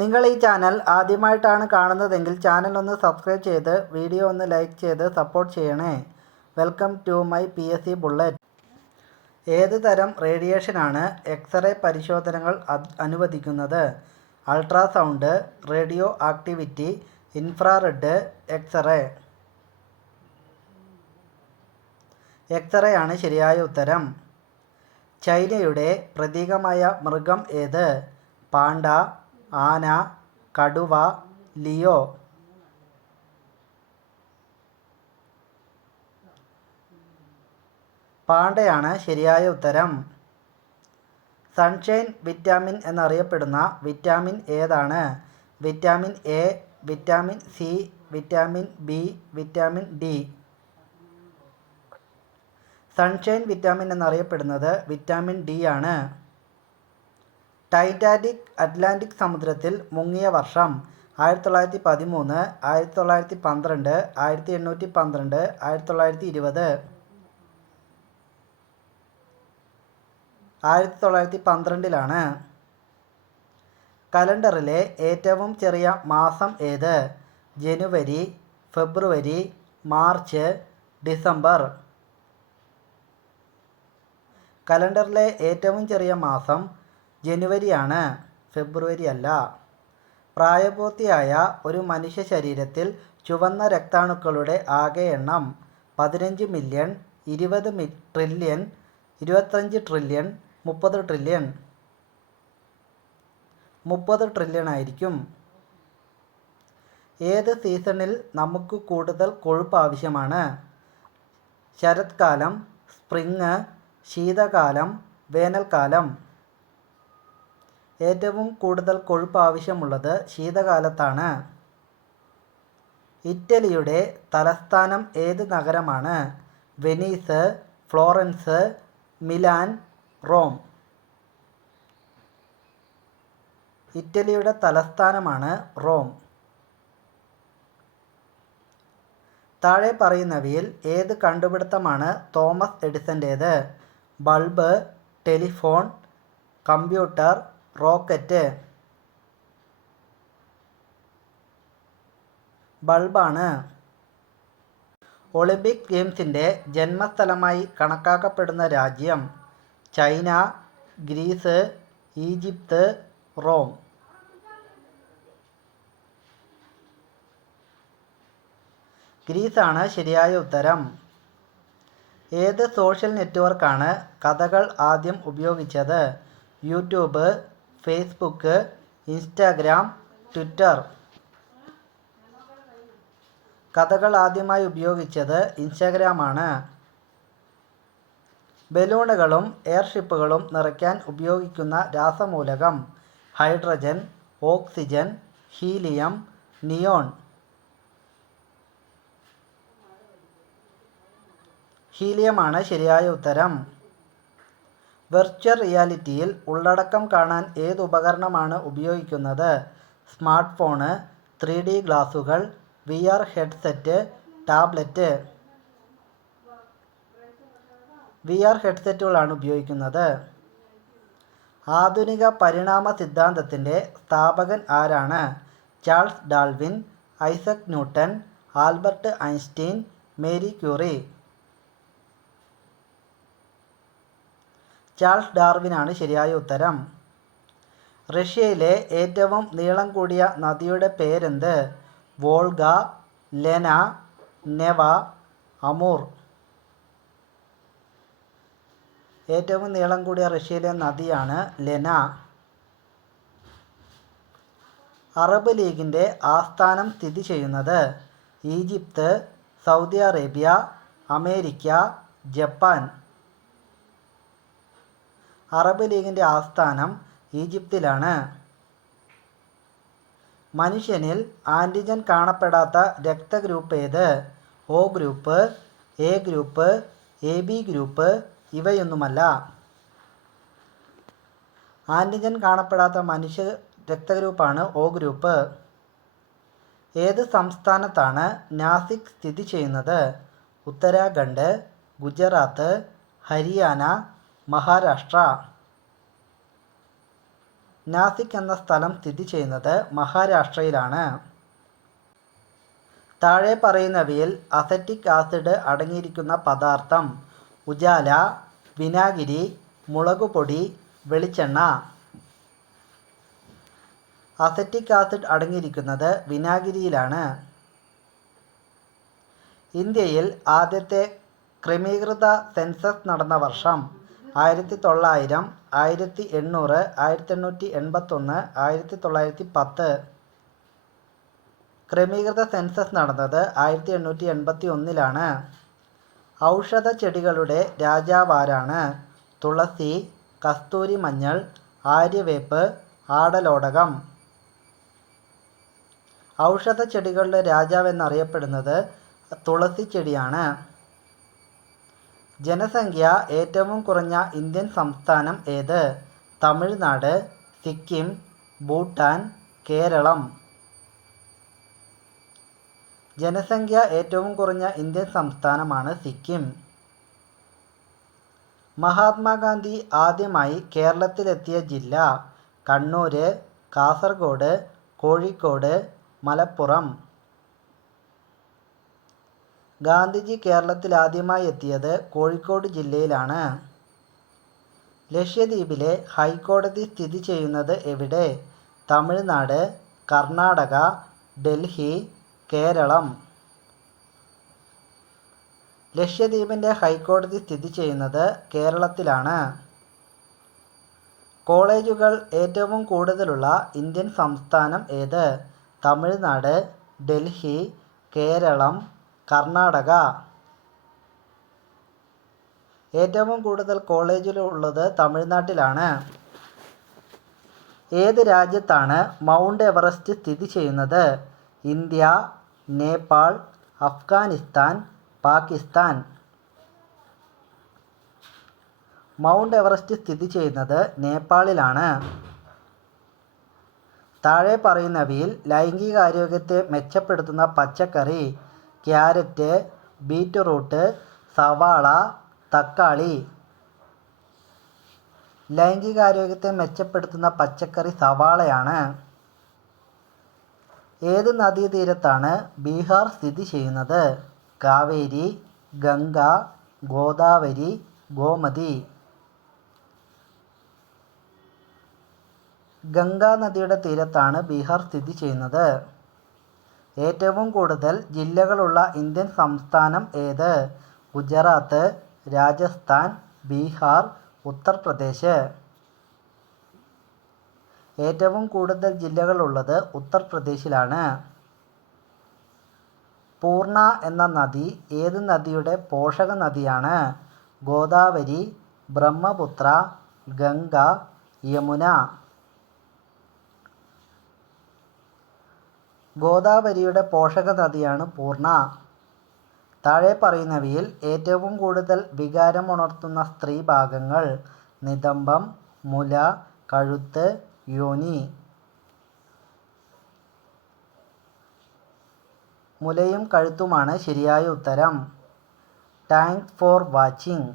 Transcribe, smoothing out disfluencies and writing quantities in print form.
നിങ്ങൾ ഈ ചാനൽ ആദ്യമായിട്ടാണ് കാണുന്നതെങ്കിൽ ചാനൽ ഒന്ന് സബ്സ്ക്രൈബ് ചെയ്ത് വീഡിയോ ഒന്ന് ലൈക്ക് ചെയ്ത് സപ്പോർട്ട് ചെയ്യണേ. Welcome to my PSC bullet. ഏത് തരം റേഡിയേഷനാണ് എക്സ്റേ പരിശോധനകൾ അനുവദിക്കുന്നത്? Ultrasound, radioactivity, infrared, x-ray. X-ray ആണ് ശരിയായ ഉത്തരം. ചൈനയുടെ പ്രതീകമായ മൃഗം ഏത്? പാണ്ട, ആന, കടുവ, ലിയോ. പാണ്ടയാണ് ശരിയായ ഉത്തരം. സൺഷൈൻ വിറ്റാമിൻ എന്നറിയപ്പെടുന്ന വിറ്റാമിൻ ഏതാണ്? Vitamin A, vitamin C, vitamin B, vitamin D. Sunshine vitamin എന്നറിയപ്പെടുന്നത് വിറ്റാമിൻ ഡി ആണ്. ടൈറ്റാനിക് അറ്റ്ലാന്റിക് സമുദ്രത്തിൽ മുങ്ങിയ വർഷം 1913, 1912, 1812, 1920. 1912-ലാണ്. കലണ്ടറിലെ ഏറ്റവും ചെറിയ മാസം ഏത്? ജനുവരി, ഫെബ്രുവരി, മാർച്ച്, ഡിസംബർ. കലണ്ടറിലെ ഏറ്റവും ചെറിയ മാസം ജനുവരിയാണ്, ഫെബ്രുവരി അല്ല. പ്രായപൂർത്തിയായ ഒരു മനുഷ്യ ശരീരത്തിൽ ചുവന്ന രക്താണുക്കളുടെ ആകെ എണ്ണം 15 million, 20 trillion, 25 trillion, 30 trillion. 30 trillion ആയിരിക്കും. ഏത് സീസണിൽ നമുക്ക് കൂടുതൽ കൊഴുപ്പ് ആവശ്യമാണ്? ശരത്കാലം, സ്പ്രിങ്, ശീതകാലം, വേനൽക്കാലം. ഏറ്റവും കൂടുതൽ കൊഴുപ്പ് ആവശ്യമുള്ളത് ശീതകാലത്താണ്. ഇറ്റലിയുടെ തലസ്ഥാനം ഏത് നഗരമാണ്? Venice, Florence, Milan, Rome. ഇറ്റലിയുടെ തലസ്ഥാനമാണ് റോം. താഴെ പറയുന്നവയിൽ ഏത് കണ്ടുപിടുത്തമാണ് Thomas എഡിസൻ്റേത്? Bulb, telephone, computer, rocket. ബൾബാണ്. Olympic ഗെയിംസിൻ്റെ ജന്മസ്ഥലമായി കണക്കാക്കപ്പെടുന്ന രാജ്യം? China, Greece, Egypt, Rome. ഗ്രീസാണ് ശരിയായ ഉത്തരം. ഏത് സോഷ്യൽ നെറ്റ്വർക്കാണ് കഥകൾ ആദ്യം ഉപയോഗിച്ചത്? YouTube, Facebook, Instagram, Twitter. കഥകൾ ആദ്യമായി ഉപയോഗിച്ചത് ഇൻസ്റ്റാഗ്രാമാണ്. ബലൂണുകളും എയർഷിപ്പുകളും നിറയ്ക്കാൻ ഉപയോഗിക്കുന്ന രാസമൂലകം? Hydrogen, oxygen, helium, neon. ഹീലിയമാണ് ശരിയായ ഉത്തരം. വെർച്വൽ റിയാലിറ്റിയിൽ ഉള്ളടക്കം കാണാൻ ഏത് ഉപകരണമാണ് ഉപയോഗിക്കുന്നത്? Smart phone, 3D ഗ്ലാസുകൾ, VR headset, tablet. VR ഹെഡ്സെറ്റുകളാണ് ഉപയോഗിക്കുന്നത്. ആധുനിക പരിണാമ സിദ്ധാന്തത്തിൻ്റെ സ്ഥാപകൻ ആരാണ്? Charles Darwin, Isaac Newton, Albert Einstein, Marie Curie. Charles ഡാർവിനാണ് ശരിയായ ഉത്തരം. റഷ്യയിലെ ഏറ്റവും നീളം കൂടിയ നദിയുടെ പേരെന്ത്? Volga, Lena, Neva, Amur. ഏറ്റവും നീളം കൂടിയ റഷ്യയിലെ നദിയാണ് ലെന. അറബ് ലീഗിൻ്റെ ആസ്ഥാനം സ്ഥിതി ചെയ്യുന്നത്? Egypt, Saudi Arabia, America, Japan. Arab ലീഗിൻ്റെ ആസ്ഥാനം ഈജിപ്തിലാണ്. മനുഷ്യനിൽ ആൻറ്റിജൻ കാണപ്പെടാത്ത രക്തഗ്രൂപ്പ് ഏത്? O group, A group, AB group, ഇവയൊന്നുമല്ല. ആൻറ്റിജൻ കാണപ്പെടാത്ത മനുഷ്യ രക്തഗ്രൂപ്പാണ് O ഗ്രൂപ്പ്. ഏത് സംസ്ഥാനത്താണ് നാസിക് സ്ഥിതി ചെയ്യുന്നത്? ഉത്തരാഖണ്ഡ്, ഗുജറാത്ത്, ഹരിയാന, മഹാരാഷ്ട്ര. നാസിക് എന്ന സ്ഥലം സ്ഥിതി ചെയ്യുന്നത് മഹാരാഷ്ട്രയിലാണ്. താഴെ പറയുന്നവയിൽ അസറ്റിക് ആസിഡ് അടങ്ങിയിരിക്കുന്ന പദാർത്ഥം: ഉജാല, വിനാഗിരി, മുളകുപൊടി, വെളിച്ചെണ്ണ. അസറ്റിക് ആസിഡ് അടങ്ങിയിരിക്കുന്നത് വിനാഗിരിയിലാണ്. ഇന്ത്യയിൽ ആദ്യത്തെ ക്രമീകൃത സെൻസസ് നടന്ന വർഷം: 1900, 1800, 1881, 1910. ക്രമീകൃത സെൻസസ് നടന്നത് 1881-ലാണ്. ഔഷധ ചെടികളുടെ രാജാവാരാണ്? തുളസി, കസ്തൂരി മഞ്ഞൾ, ആര്യവേപ്പ്, ആടലോടകം. ഔഷധ ചെടികളുടെ രാജാവെന്നറിയപ്പെടുന്നത് തുളസി ചെടിയാണ്. ജനസംഖ്യ ഏറ്റവും കുറഞ്ഞ ഇന്ത്യൻ സംസ്ഥാനം ഏത്? തമിഴ്നാട്, സിക്കിം, ഭൂട്ടാൻ, കേരളം. ജനസംഖ്യ ഏറ്റവും കുറഞ്ഞ ഇന്ത്യൻ സംസ്ഥാനമാണ് സിക്കിം. മഹാത്മാഗാന്ധി ആദ്യമായി കേരളത്തിലെത്തിയ ജില്ല: കണ്ണൂർ, കാസർഗോഡ്, കോഴിക്കോട്, മലപ്പുറം. ഗാന്ധിജി കേരളത്തിൽ ആദ്യമായി എത്തിയത് കോഴിക്കോട് ജില്ലയിലാണ്. ലക്ഷദ്വീപിലെ ഹൈക്കോടതി സ്ഥിതി ചെയ്യുന്നത് എവിടെ? തമിഴ്നാട്, കർണാടക, ഡൽഹി, കേരളം. ലക്ഷദ്വീപിൻ്റെ ഹൈക്കോടതി സ്ഥിതി ചെയ്യുന്നത് കേരളത്തിലാണ്. കോളേജുകൾ ഏറ്റവും കൂടുതലുള്ള ഇന്ത്യൻ സംസ്ഥാനം ഏത്? തമിഴ്നാട്, ഡൽഹി, കേരളം, കർണാടക. ഏറ്റവും കൂടുതൽ കോളേജുകളുള്ളത് തമിഴ്നാട്ടിലാണ്. ഏത് രാജ്യത്താണ് മൗണ്ട് എവറസ്റ്റ് സ്ഥിതി ചെയ്യുന്നത്? India, Nepal, Afghanistan, Pakistan. Mount Everest സ്ഥിതി ചെയ്യുന്നത് നേപ്പാളിലാണ്. താഴെ പറയുന്നവയിൽ ലൈംഗികാരോഗ്യത്തെ മെച്ചപ്പെടുത്തുന്ന പച്ചക്കറി: ക്യാരറ്റ്, ബീറ്റ്റൂട്ട്, സവാള, തക്കാളി. ലൈംഗികാരോഗ്യത്തെ മെച്ചപ്പെടുത്തുന്ന പച്ചക്കറി സവാളയാണ്. ഏത് നദീതീരത്താണ് ബീഹാർ സ്ഥിതി ചെയ്യുന്നത്? കാവേരി, ഗംഗ, ഗോദാവരി, ഗോമതി. ഗംഗാ നദിയുടെ തീരത്താണ് ബീഹാർ സ്ഥിതി ചെയ്യുന്നത്. ഏറ്റവും കൂടുതൽ ജില്ലകളുള്ള ഇന്ത്യൻ സംസ്ഥാനം ഏത്? ഗുജറാത്ത്, രാജസ്ഥാൻ, ബീഹാർ, ഉത്തർപ്രദേശ്. ഏറ്റവും കൂടുതൽ ജില്ലകളുള്ളത് ഉത്തർപ്രദേശിലാണ്. പൂർണ്ണ എന്ന നദി ഏത് നദിയുടെ പോഷക നദിയാണ്? ഗോദാവരി, ബ്രഹ്മപുത്ര, ഗംഗ, യമുന. ഗോദാവരിയുടെ പോഷക നദിയാണ് പൂർണ്ണ. താഴെ പറയുന്നവയിൽ ഏറ്റവും കൂടുതൽ വികാരമുണർത്തുന്ന സ്ത്രീഭാഗങ്ങൾ: നിതംബം, മുല, കഴുത്ത്, യോനി. മുലയും കഴുത്തുമാണ് ശരിയായ ഉത്തരം. Thanks for watching.